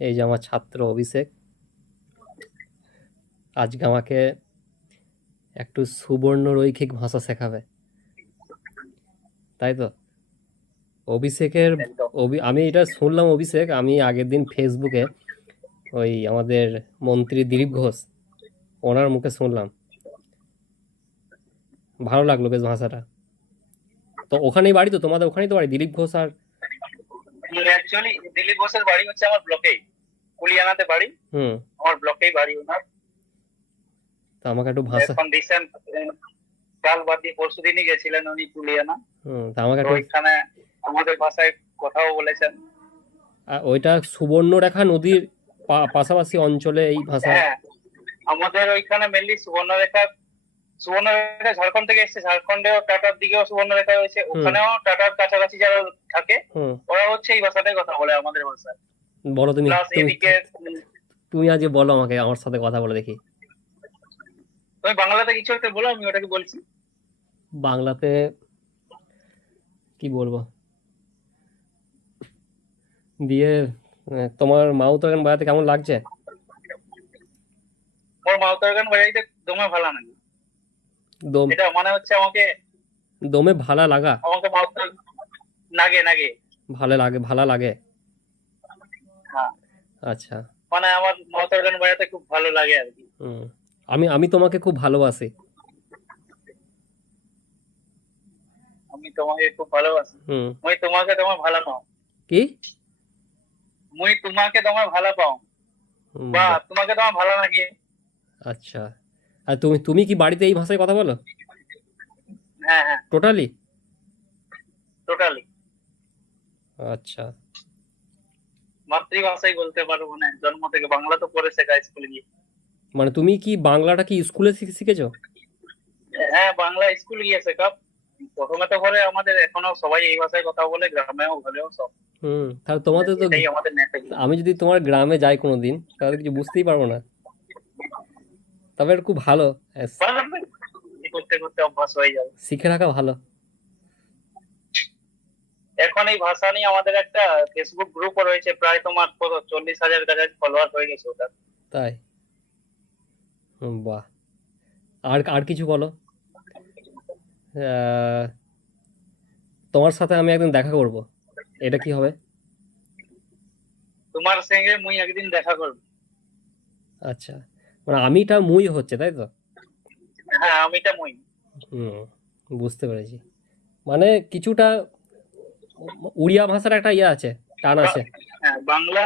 এই যে আমার ছাত্র অভিষেক আজকে আমাকে একটু সুবর্ণ রৈখিক ভাষা শেখাবে, তাই তো? অভিষেকের একদম। আমি এটা শুনলাম, অভিষেক, আমি আগের দিন ফেসবুকে ওই আমাদের মন্ত্রী দিলীপ ঘোষ ওনার মুখে শুনলাম, ভালো লাগলো বেশ ভাষাটা। তো ওখানেই বাড়ি, তো তোমাদের ওখানেই তো বাড়ি দিলীপ ঘোষ আর? অ্যাকচুয়ালি দিলীপ ঘোষের বাড়ি হচ্ছে আমার ব্লকেই, কুলিয়ানাতে বাড়ি। হুম। আমার ব্লকেই বাড়ি ওনার। তো আমাকে একটু ভাষা, এখন রিসেন্ট কাল বাদ দিয়ে পরশু দিনই গেছিলেন উনি কুলিয়ানা। তা আমাকে তো একটু ওইখানে আমাদের ভাষায় কথাও বলেছেন। ওইটা সুবর্ণরেখা নদীর পাশাপাশি অঞ্চলে এই ভাষা। হ্যাঁ, আমাদের ওইখানে মেনলি সুবর্ণরেখা। সুবর্ণরেখা ঝাড়খণ্ড থেকে এসেছে, ঝাড়খণ্ডেও টাটার দিকেও সুবর্ণরেখা রয়েছে, হুম। ওখানেও টাটার কাছাকাছি যারা থাকে হুম। ওরা হচ্ছে এই ভাষাটাই কথা বলে, আমাদের ভাষায়। বলো তুমি প্লাস তুমি এদিকে তুমি আজকে বলো আমাকে, আমার সাথে কথা বলে দেখি। তুমি বাংলাতে কিছু একটা বলো, আমি ওটাকে বলছি। বাংলাতে কি বলবো দিয়ে, তোমার মাউথ অর্গান বাজাতে কেমন লাগছে? ওর মাউথ গান বাজাইতে দমে ভালো নাকি? দম, এটা মানে হচ্ছে আমাকে দমে ভালা লাগা? আমাকে মাউথ নাগে নাগে। ভালো লাগে, ভালা লাগে। হ্যাঁ, আচ্ছা। মানে আমার মাউথ অর্গান বাজাতে খুব ভালো লাগে আর কি। হুম। আমি আমি তোমাকে খুব ভালোবাসি। আমি তোমাকে খুব ভালোবাসি। হুম। মুই তোমাকে তোমার ভালো পাও। কি? মুই তোমাকে তোমার ভালো পাও, বা বাহ। তোমাকে তোমার ভালো লাগে। আচ্ছা। আর তুমি তুমি কি বাড়িতে এই ভাষায় কথা বলো হ্যাঁ হ্যাঁ, টোটালি? টোটালি আচ্ছা। মাতৃভাষাই বলতে পারো, মানে জন্ম থেকে। বাংলা তো পরে শেখা স্কুলে গিয়ে। মানে তুমি কি বাংলাটা কি স্কুলে শিখেছো? হ্যাঁ, বাংলা স্কুল গিয়ে শেখা। প্রথমে তো ঘরে আমাদের এখনো সবাই এই ভাষায় কথা বলে, গ্রামেও ঘরেও সব। হুম, তাহলে তোমাদের তো, এটাই আমাদের নেশা। আমি যদি তোমার গ্রামে যাই কোনোদিন তাহলে কিছু বুঝতেই পারবো না। তবে এটা খুব ভালো, করতে করতে অভ্যাস হয়ে যাবে। শিখে রাখা ভালো। এখন এই ভাষা নিয়ে আমাদের একটা ফেসবুক গ্রুপও রয়েছে, প্রায় তোমার কত 40,000 কাছাকাছি ফলোয়ার হয়ে গেছে ওটা। তাই? বাহ। আর আর কিছু বলো। আহ, তোমার সাথে আমি একদিন দেখা করব, এটা কি হবে? তোমার সঙ্গে মুই একদিন দেখা করবো। আচ্ছা, মানে আমিটা মুই হচ্ছে, তাই তো? হ্যাঁ, আমিটা মুই। হুম, বুঝতে পেরেছি। মানে কিছুটা উড়িয়া ভাষার একটা ইয়ে আছে, টান আছে। হ্যাঁ, বাংলা